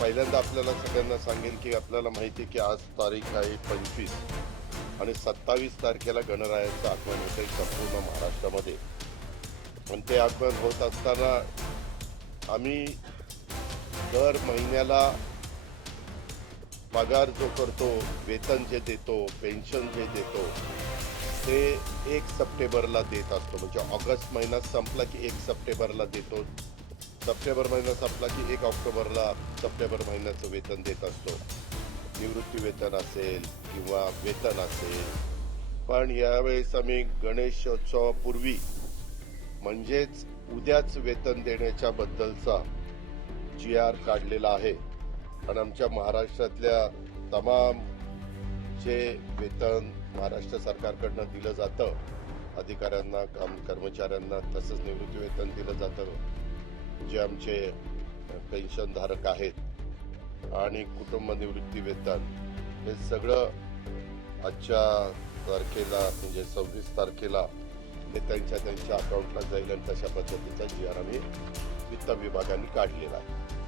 पहिल्यांदा आपल्याला सगळ्यांना सांगेन की आपल्याला माहिती आहे की आज तारीख आहे 25 आणि 27 तारखेला गणरायाचं आगमन होते संपूर्ण महाराष्ट्रामध्ये. पण ते आगमन होत असताना आम्ही दर महिन्याला पगार जो करतो, वेतन जे देतो, पेन्शन जे देतो, ते 1 सप्टेंबरला देत असतो. म्हणजे ऑगस्ट महिना संपला की 1 सप्टेंबरला देतो. सप्टेंबर महिना संपला की 1 ऑक्टोबरला सप्टेंबर महिन्याचं वेतन देत असतो. निवृत्ती वेतन असेल किंवा वेतन असेल. पण यावेळेस आम्ही गणेशोत्सवापूर्वी म्हणजेच उद्याच वेतन देण्याच्या बद्दलचा GR काढलेला आहे. आणि आमच्या महाराष्ट्रातल्या तमाम जे वेतन महाराष्ट्र सरकारकडनं दिलं जातं, अधिकाऱ्यांना, कर्मचाऱ्यांना, तसंच निवृत्ती वेतन दिलं जातं, जे आमचे पेन्शनधारक आहेत आणि कुटुंब निवृत्ती वेतन, हे सगळं आजच्या तारखेला म्हणजे 26 तारखेला ते त्यांच्या अकाउंटला जाईल आणि तशा पद्धतीचा GR आम्ही वित्त विभागाने काढलेला आहे.